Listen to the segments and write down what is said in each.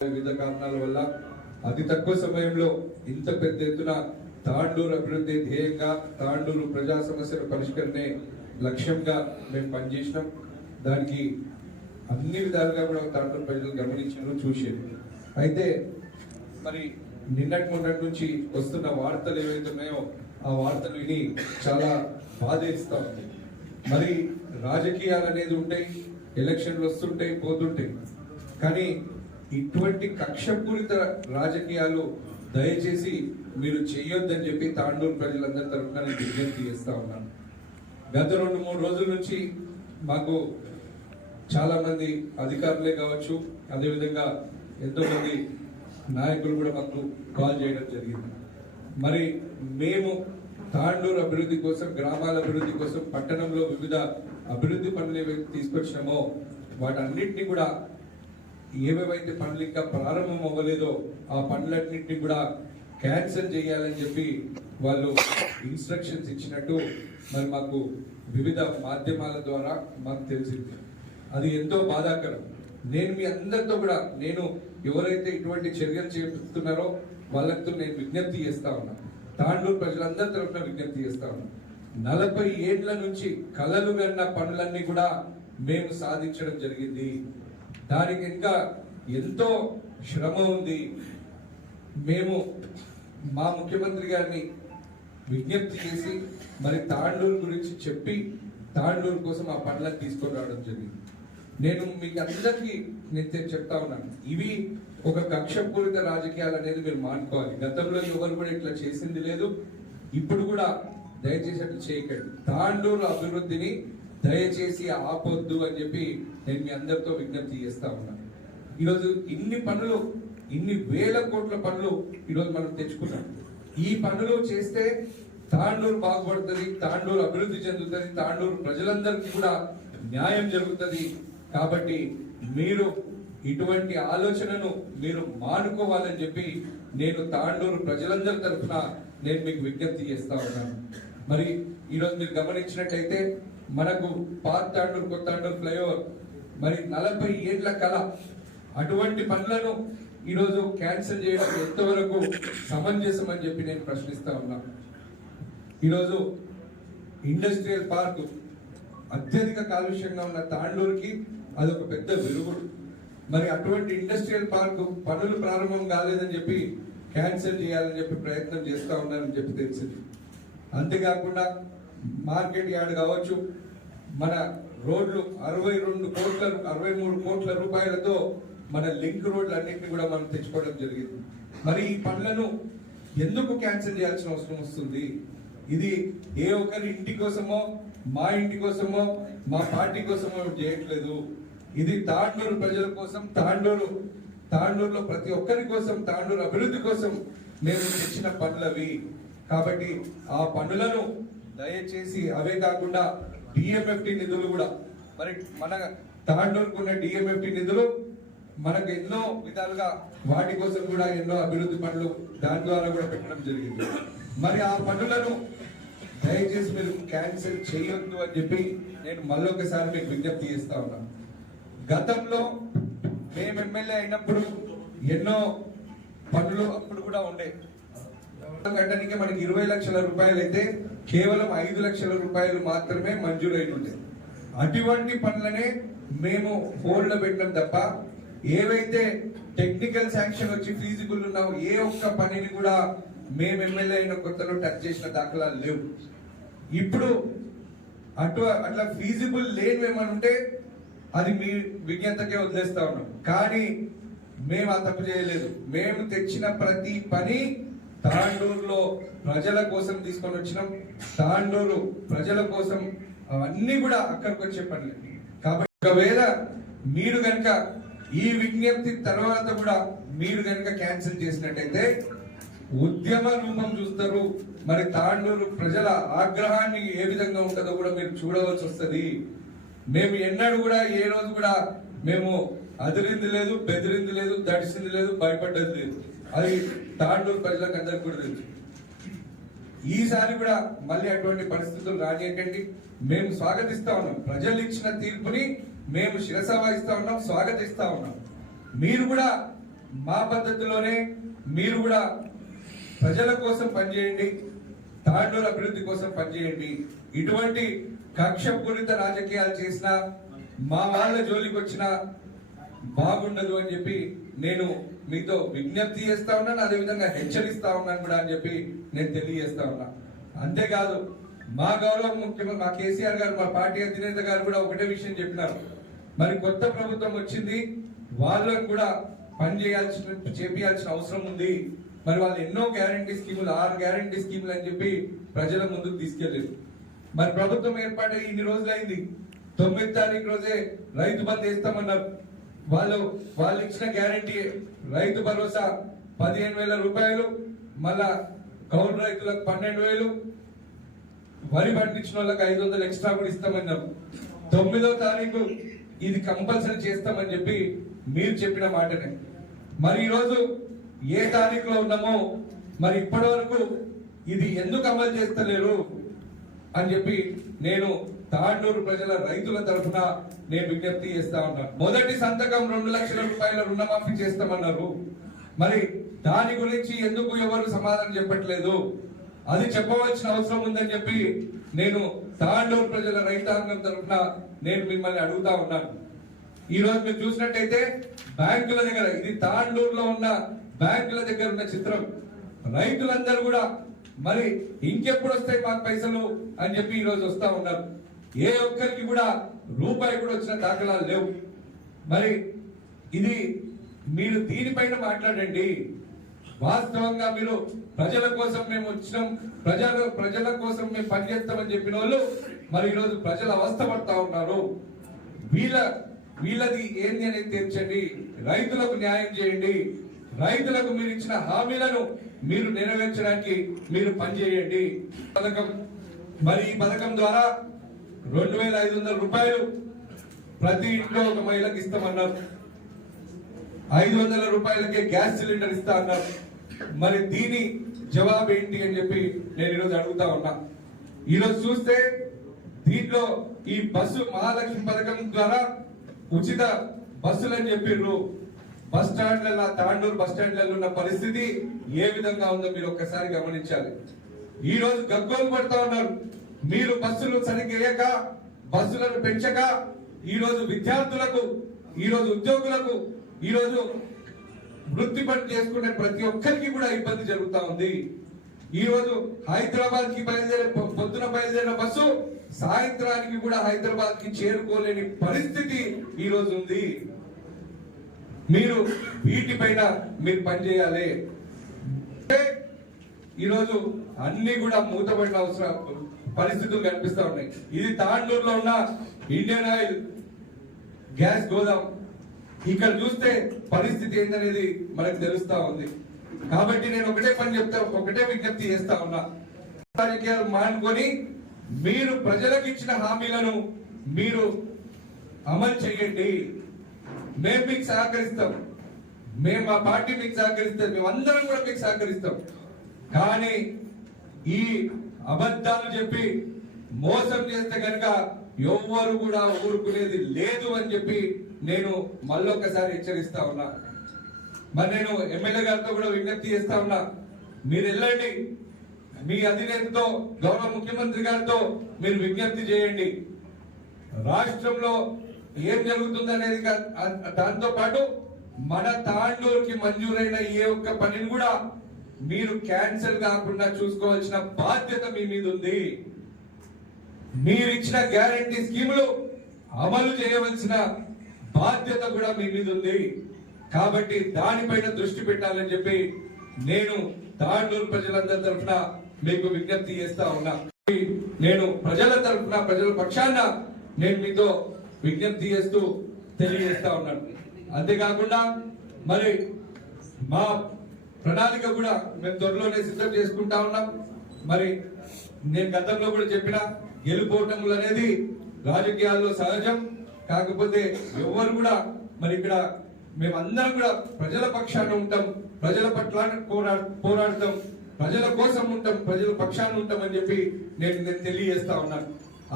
వివిధ కారణాల వల్ల అతి తక్కువ సమయంలో ఇంత పెద్ద ఎత్తున తాండూరు అభివృద్ధి ధ్యేయంగా తాండూరు ప్రజా సమస్యల పరిష్కరణే లక్ష్యంగా మేము పనిచేసినాం. దానికి అన్ని విధాలుగా కూడా తాండూరు ప్రజలు గమనించారు చూశారు అయితే మరి నిన్నటి మొన్నటి నుంచి వస్తున్న వార్తలు ఏవైతే ఉన్నాయో ఆ వార్తలు విని చాలా బాధేస్తా ఉంది. మరి రాజకీయాలు అనేది ఉంటాయి ఎలక్షన్లు వస్తుంటాయి పోతుంటాయి. కానీ ఇటువంటి కక్షపూరిత రాజకీయాలు దయచేసి మీరు చేయొద్దని చెప్పి తాండూరు ప్రజలందరి తరఫున నేను విజ్ఞప్తి చేస్తా ఉన్నాను. గత రెండు మూడు రోజుల నుంచి మాకు చాలా మంది అధికారులే కావచ్చు అదేవిధంగా ఎంతో మంది నాయకులు కూడా మాకు కాల్ చేయడం జరిగింది. మరి మేము తాండూరు అభివృద్ధి కోసం గ్రామాల అభివృద్ధి కోసం పట్టణంలో వివిధ అభివృద్ధి పనులు ఏవైతే తీసుకొచ్చినామో వాటన్నిటిని కూడా ఏవేవైతే పనులు ఇంకా ప్రారంభం అవ్వలేదో ఆ పనులన్నింటినీ కూడా క్యాన్సిల్ చేయాలని చెప్పి వాళ్ళు ఇన్స్ట్రక్షన్స్ ఇచ్చినట్టు మరి మాకు వివిధ మాధ్యమాల ద్వారా మాకు తెలిసింది. అది ఎంతో బాధాకరం. నేను మీ అందరితో కూడా నేను ఎవరైతే ఇటువంటి చర్యలు చేస్తున్నారో వాళ్ళతో నేను విజ్ఞప్తి చేస్తా ఉన్నా. తాండూరు ప్రజలందరి తరఫున విజ్ఞప్తి చేస్తా ఉన్నా. నలభై ఏళ్ళ నుంచి కలలు కన్న పనులన్నీ కూడా మేము సాధించడం జరిగింది. దానికి ఇంకా ఎంతో శ్రమ ఉంది. మేము మా ముఖ్యమంత్రి గారిని విజ్ఞప్తి చేసి మరి తాండూరు గురించి చెప్పి తాండూరు కోసం ఆ పనులను తీసుకొని రావడం జరిగింది. నేను మీకు అందరికీ నేను చెప్తా ఉన్నాను. ఇవి ఒక కక్షపూరిత రాజకీయాలు అనేది మీరు మానుకోవాలి. గతంలో ఎవరు కూడా ఇట్లా చేసింది లేదు. ఇప్పుడు కూడా దయచేసి అట్లా చేయకండి. తాండూరు అభివృద్ధిని దయచేసి ఆపొద్దు అని చెప్పి నేను మీ అందరితో విజ్ఞప్తి చేస్తా ఉన్నాను ఈరోజు ఇన్ని పనులు ఇన్ని వేల కోట్ల పనులు ఈరోజు మనం తెచ్చుకున్నాం. ఈ పనులు చేస్తే తాండూరు బాగుపడుతుంది తాండూరు అభివృద్ధి చెందుతుంది తాండూరు ప్రజలందరికీ కూడా న్యాయం జరుగుతుంది. కాబట్టి మీరు ఇటువంటి ఆలోచనను మీరు మానుకోవాలని చెప్పి నేను తాండూరు ప్రజలందరి తరఫున నేను మీకు విజ్ఞప్తి చేస్తా ఉన్నాను. మరి ఈరోజు మీరు గమనించినట్టయితే మనకు పాత తాండూరు కొత్త తాండూరు ఫ్లైఓవర్ మరి నలభై ఏళ్ళ కళ. అటువంటి పనులను ఈరోజు క్యాన్సిల్ చేయడం ఎంతవరకు సమంజసం అని చెప్పి నేను ప్రశ్నిస్తా ఉన్నాను ఈరోజు ఇండస్ట్రియల్ పార్క్ అత్యధిక కాలుష్యంగా ఉన్న తాండూరుకి అది ఒక పెద్ద విరుగుడు మరి అటువంటి ఇండస్ట్రియల్ పార్క్ పనులు ప్రారంభం కాలేదని చెప్పి క్యాన్సిల్ చేయాలని చెప్పి ప్రయత్నం చేస్తూ ఉన్నారని చెప్పి తెలిసింది. అంతేకాకుండా మార్కెట్ యార్డ్ కావచ్చు. మన రోడ్లు అరవై రెండు కోట్ల అరవై మూడు కోట్ల రూపాయలతో మన లింక్ రోడ్లు అన్నింటినీ కూడా మనం తెచ్చుకోవడం జరిగింది. మరి ఈ పనులను ఎందుకు క్యాన్సిల్ చేయాల్సిన అవసరం వస్తుంది? ఇది ఏ ఒక్కరి ఇంటి కోసమో మా ఇంటి కోసమో మా పార్టీ కోసమో చేయట్లేదు. ఇది తాండూరు ప్రజల కోసం తాండూరు తాండూరులో ప్రతి ఒక్కరి కోసం తాండూరు అభివృద్ధి కోసం మేము తెచ్చిన పనులవి కాబట్టి ఆ పనులను దయచేసి అవే కాకుండా డిఎంఎఫ్టి నిధులు కూడా మరి మన తాండూరుకు ఉన్న డిఎంఎఫ్టి నిధులు మనకు ఎన్నో విధాలుగా వాటి కోసం కూడా ఎన్నో అభివృద్ధి పనులు దాని ద్వారా కూడా పెట్టడం జరిగింది. మరి ఆ పనులను దయచేసి మీరు క్యాన్సిల్ చేయొద్దు అని చెప్పి నేను మళ్ళొకసారి మీకు విజ్ఞప్తి చేస్తా ఉన్నాను గతంలో మేము ఎమ్మెల్యే అయినప్పుడు ఎన్నో పనులు అప్పుడు కూడా ఉండే. కట్టడానికి మనకి ఇరవై లక్షల రూపాయలు అయితే కేవలం ఐదు లక్షల రూపాయలు మాత్రమే మంజూరైన ఉండే అటువంటి పనులనే మేము హోల్డ్ పెట్టడం తప్ప ఏవైతే టెక్నికల్ శాంక్షన్ వచ్చి ఫీజిబుల్ ఉన్నావు ఏ ఒక్క పనిని కూడా మేము ఎమ్మెల్యే అయిన కొత్తలో టచ్ చేసిన దాఖలాలు లేవు. ఇప్పుడు అటు అట్లా ఫీజిబుల్ లేని ఏమని ఉంటే అది మీ విజ్ఞతకే వదిలేస్తా ఉన్నాం. కానీ మేము ఆ తప్పు చేయలేదు. మేము తెచ్చిన ప్రతి పని తాండూరులో ప్రజల కోసం తీసుకొని వచ్చినాం. తాండూరు ప్రజల కోసం అవన్నీ కూడా అక్కడికి వచ్చే పనులు. కాబట్టి ఒకవేళ మీరు కనుక ఈ విజ్ఞప్తి తర్వాత కూడా మీరు కనుక క్యాన్సిల్ చేసినట్టయితే ఉద్యమ రూపం చూస్తారు. మరి తాండూరు ప్రజల ఆగ్రహాన్ని ఏ విధంగా ఉంటుందో కూడా మీరు చూడవలసి వస్తుంది. మేము ఎన్నడూ కూడా ఏ రోజు కూడా మేము అదిరింది లేదు బెదిరింది లేదు దడిసింది లేదు భయపడ్డది లేదు. అది తాండూరు ప్రజలకు అందరికి కూడా తెలుసు. ఈసారి కూడా మళ్ళీ అటువంటి పరిస్థితులు రానియకండి మేము స్వాగతిస్తా ఉన్నాం. ప్రజలు ఇచ్చిన తీర్పుని మేము శిరస వహిస్తా ఉన్నాం స్వాగతిస్తా ఉన్నాం. మీరు కూడా మా పద్ధతిలోనే మీరు కూడా ప్రజల కోసం పనిచేయండి తాండూరు అభివృద్ధి కోసం పనిచేయండి. ఇటువంటి కక్షపూరిత రాజకీయాలు చేసినా మా వాళ్ళ జోలికి వచ్చినా బాగుండదు అని చెప్పి నేను మీతో విజ్ఞప్తి చేస్తా ఉన్నాను అదేవిధంగా హెచ్చరిస్తా ఉన్నాను కూడా అని చెప్పి నేను తెలియజేస్తా ఉన్నా. అంతేకాదు మా గౌరవ ముఖ్యమంత్రి మా కేసీఆర్ గారు మా పార్టీ అధినేత గారు కూడా ఒకటే విషయం చెప్పినారు. మరి కొత్త ప్రభుత్వం వచ్చింది వాళ్ళకు కూడా పని చేయాల్సిన చేపించాల్సిన అవసరం ఉంది. మరి వాళ్ళు ఎన్నో గ్యారంటీ స్కీములు ఆరు గ్యారంటీ స్కీములు అని చెప్పి ప్రజల ముందుకు తీసుకెళ్ళేదు మరి ప్రభుత్వం ఏర్పాటై ఇన్ని రోజులైంది. తొమ్మిది తారీఖు రోజే రైతు బంద్ వేస్తామన్నారు. వాళ్ళు వాళ్ళు ఇచ్చిన గ్యారంటీ రైతు భరోసా పదిహేను వేల రూపాయలు మళ్ళా కౌలు రైతులకు పన్నెండు వేలు వరి పండించిన వాళ్ళకి ఐదు వందలు ఎక్స్ట్రా కూడా ఇస్తామన్నారు. తొమ్మిదో తారీఖు ఇది కంపల్సరీ చేస్తామని చెప్పి మీరు చెప్పిన మాటనే. మరి ఈరోజు ఏ తారీఖులో ఉన్నామో మరి ఇప్పటి వరకు ఇది ఎందుకు అమలు చేస్తలేరు అని చెప్పి నేను తాండూరు ప్రజల రైతుల తరఫున నేను విజ్ఞప్తి చేస్తా ఉన్నాను మొదటి సంతకం రెండు లక్షల రూపాయల రుణమాఫీ చేస్తామన్నారు. మరి దాని గురించి ఎందుకు ఎవరు సమాధానం చెప్పట్లేదు? అది చెప్పవలసిన అవసరం ఉందని చెప్పి నేను తాండూరు ప్రజల రైతాంగం తరఫున నేను మిమ్మల్ని అడుగుతా ఉన్నాను. ఈ రోజు మీరు చూసినట్టయితే బ్యాంకుల దగ్గర ఇది తాండూరులో ఉన్న బ్యాంకుల దగ్గర ఉన్న చిత్రం. రైతులందరూ కూడా మరి ఇంకెప్పుడు వస్తాయి మాకు పైసలు అని చెప్పి ఈ రోజు వస్తా ఉన్నారు. ఏ ఒక్కరికి కూడా రూపాయి కూడా వచ్చిన దాఖలాలు లేవు. మరి ఇది మీరు దీనిపైన మాట్లాడండి. వాస్తవంగా మీరు ప్రజల కోసం మేము వచ్చినాం. ప్రజల ప్రజల కోసం మేము పనిచేస్తామని చెప్పిన వాళ్ళు మరి ఈరోజు ప్రజలు అవస్థ పడతా ఉన్నారు. వీళ్ళ వీళ్ళది ఏంది అనేది తీర్చండి రైతులకు న్యాయం చేయండి. రైతులకు మీరు ఇచ్చిన హామీలను మీరు నెరవేర్చడానికి మీరు పనిచేయండి. పథకం మరి ఈ పథకం ద్వారా రెండు వేల ఐదు వందల రూపాయలు ప్రతి ఇంట్లో ఒక మహిళకి ఇస్తామన్నారు. ఐదు వందల రూపాయలకే గ్యాస్ సిలిండర్ ఇస్తా అన్నారు. మరి దీని జవాబు ఏంటి అని చెప్పి నేను ఈరోజు అడుగుతా ఉన్నా. ఈరోజు చూస్తే దీంట్లో ఈ బస్సు మహాలక్ష్మి పథకం ద్వారా ఉచిత బస్సులు అని చెప్పిర్రు. బస్ స్టాండ్ల తాండూరు బస్ స్టాండ్లలో ఉన్న పరిస్థితి ఏ విధంగా ఉందో మీరు ఒక్కసారి గమనించాలి. ఈ రోజు గగ్గోలు పడతా ఉన్నారు. మీరు బస్సులు సరిగ్గా బస్సులను పెంచక ఈరోజు విద్యార్థులకు ఈరోజు ఉద్యోగులకు ఈరోజు వృత్తి పని చేసుకునే ప్రతి ఒక్కరికి కూడా ఇబ్బంది జరుగుతూ ఉంది. ఈరోజు హైదరాబాద్కి బయలుదేరే పొద్దున బయలుదేరిన బస్సు సాయంత్రానికి కూడా హైదరాబాద్కి చేరుకోలేని పరిస్థితి ఈరోజు ఉంది. మీరు వీటిపైన మీరు పనిచేయాలి. అంటే ఈరోజు అన్ని కూడా మూతబడిన అవసరం. పరిస్థితులు కనిపిస్తూ ఉన్నాయి. ఇది తాండూరులో ఉన్న ఇండియన్ ఆయిల్ గ్యాస్ గోదాం. ఇక్కడ చూస్తే పరిస్థితి ఏందనేది మనకు తెలుస్తా ఉంది. కాబట్టి నేను ఒకటే పని చెప్తా ఒకటే విజ్ఞప్తి చేస్తా ఉన్నా. రాజకీయాలు మానుకొని మీరు ప్రజలకు ఇచ్చిన హామీలను మీరు అమలు చేయండి. మేము మీకు సహకరిస్తాం. మేము మా పార్టీ మీకు సహకరిస్తాం మేము అందరం కూడా మీకు సహకరిస్తాం. కానీ ఈ అబద్ధాలు చెప్పి మోసం చేస్తే కనుక ఎవ్వరు కూడా ఊరుకునేది లేదు అని చెప్పి నేను మళ్ళొక్కసారి హెచ్చరిస్తా ఉన్నా. మరి నేను ఎమ్మెల్యే గారితో కూడా విజ్ఞప్తి చేస్తా ఉన్నా. మీరు వెళ్ళండి. మీ అధినేతతో గౌరవ ముఖ్యమంత్రి గారితో మీరు విజ్ఞప్తి చేయండి. రాష్ట్రంలో ఏం జరుగుతుంది అనేది దాంతో పాటు మన తాండూరుకి మంజూరైన ఏ ఒక్క పనిని కూడా మీరు క్యాన్సిల్ కాకుండా చూసుకోవాల్సిన బాధ్యత మీ మీద ఉంది. మీరు ఇచ్చిన గ్యారంటీ స్కీములు అమలు చేయవలసిన బాధ్యత కూడా మీ మీద ఉంది. కాబట్టి దానిపైన దృష్టి పెట్టాలని చెప్పి నేను తాండూరు ప్రజలందరి తరఫున మీకు విజ్ఞప్తి చేస్తా ఉన్నా. నేను ప్రజల తరఫున ప్రజల పక్షాన నేను మీతో విజ్ఞప్తి చేస్తూ తెలియజేస్తా ఉన్నాను. అంతేకాకుండా మరి మా ప్రణాళిక కూడా మేము త్వరలోనే సిద్ధం చేసుకుంటా ఉన్నాం. మరి నేను గతంలో కూడా చెప్పిన గెలుపోవటములు అనేది రాజకీయాల్లో సహజం. కాకపోతే ఎవరు కూడా మరి ఇక్కడ మేమందరం కూడా ప్రజల పక్షాన ఉంటాం. ప్రజల పట్ల పోరా పోరాడతాం. ప్రజల కోసం ఉంటాం. ప్రజల పక్షాన ఉంటాం అని చెప్పి నేను నేను తెలియజేస్తా ఉన్నాను.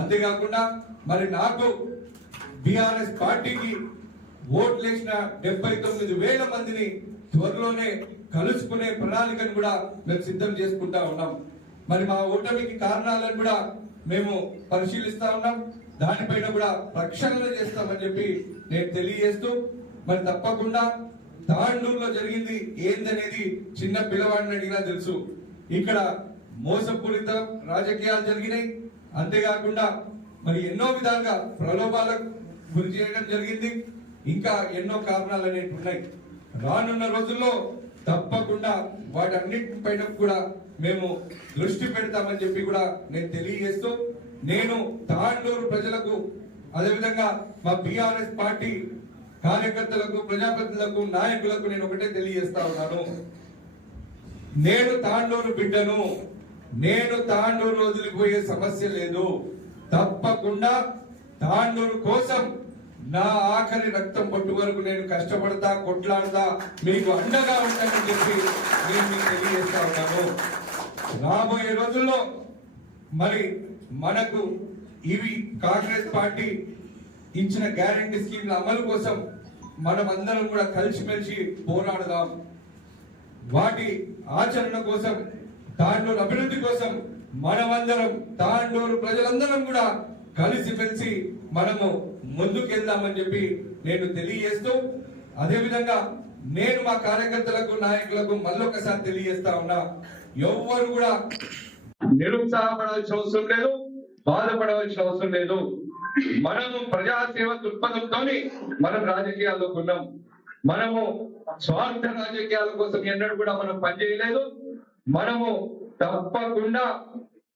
అంతేకాకుండా మరి నాకు బీఆర్ఎస్ పార్టీకి ఓట్లేసిన డెబ్బై తొమ్మిది వేల మందిని త్వరలోనే కలుసుకునే ప్రణాళికను కూడా మేము సిద్ధం చేసుకుంటా ఉన్నాం. మరి మా ఓటమికి కారణాలను కూడా మేము పరిశీలిస్తా ఉన్నాం. దానిపైన కూడా ప్రక్షాళన చేస్తామని చెప్పి నేను తెలియజేస్తూ మరి తప్పకుండా తాండూరులో జరిగింది ఏందనేది చిన్న పిల్లవాడిని అడిగినా తెలుసు. ఇక్కడ మోసపూరిత రాజకీయాలు జరిగినాయి. అంతేకాకుండా మరి ఎన్నో విధాలుగా ప్రలోభాలకు గురి చేయడం జరిగింది. ఇంకా ఎన్నో కారణాలు అనేవి ఉన్నాయి. రానున్న రోజుల్లో తప్పకుండా వాటన్నిటిపైన కూడా మేము దృష్టి పెడతామని చెప్పి కూడా నేను తెలియజేస్తూ నేను తాండూరు ప్రజలకు అదేవిధంగా మా బీఆర్ఎస్ పార్టీ కార్యకర్తలకు ప్రజాప్రతినిధులకు నాయకులకు నేను ఒకటే తెలియజేస్తా ఉన్నాను. నేను తాండూరు బిడ్డను నేను తాండూరు వదిలిపోయే సమస్య లేదు. తప్పకుండా తాండూరు కోసం నా ఆఖరి రక్తం పట్టు వరకు నేను కష్టపడతా కొట్లాడతా మీకు అండగా ఉంటానని చెప్పి నేను మీకు తెలియజేస్తా ఉన్నాను. రాబోయే రోజుల్లో మరి మనకు ఇవి కాంగ్రెస్ పార్టీ ఇచ్చిన గ్యారంటీ స్కీమ్ల అమలు కోసం మనం అందరం కూడా కలిసిమెలిసి పోరాడదాం. వాటి ఆచరణ కోసం తాండూరు అభివృద్ధి కోసం మనమందరం తాండూరు ప్రజలందరం కూడా కలిసిమెలిసి మనము ముందుకెళ్దామని చెప్పి నేను తెలియజేస్తూ అదేవిధంగా నేను మా కార్యకర్తలకు నాయకులకు మళ్ళొకసారి తెలియజేస్తా ఉన్నా ఎవ్వరు కూడా నిరుత్సాహపడవలసిన అవసరం లేదు బాధపడవలసిన అవసరం లేదు. మనము ప్రజాసేవ దృక్పథంతో మనం రాజకీయాల్లోకి ఉన్నాం. మనము స్వార్థ రాజకీయాల కోసం ఎన్నడూ కూడా మనం పనిచేయలేదు. మనము తప్పకుండా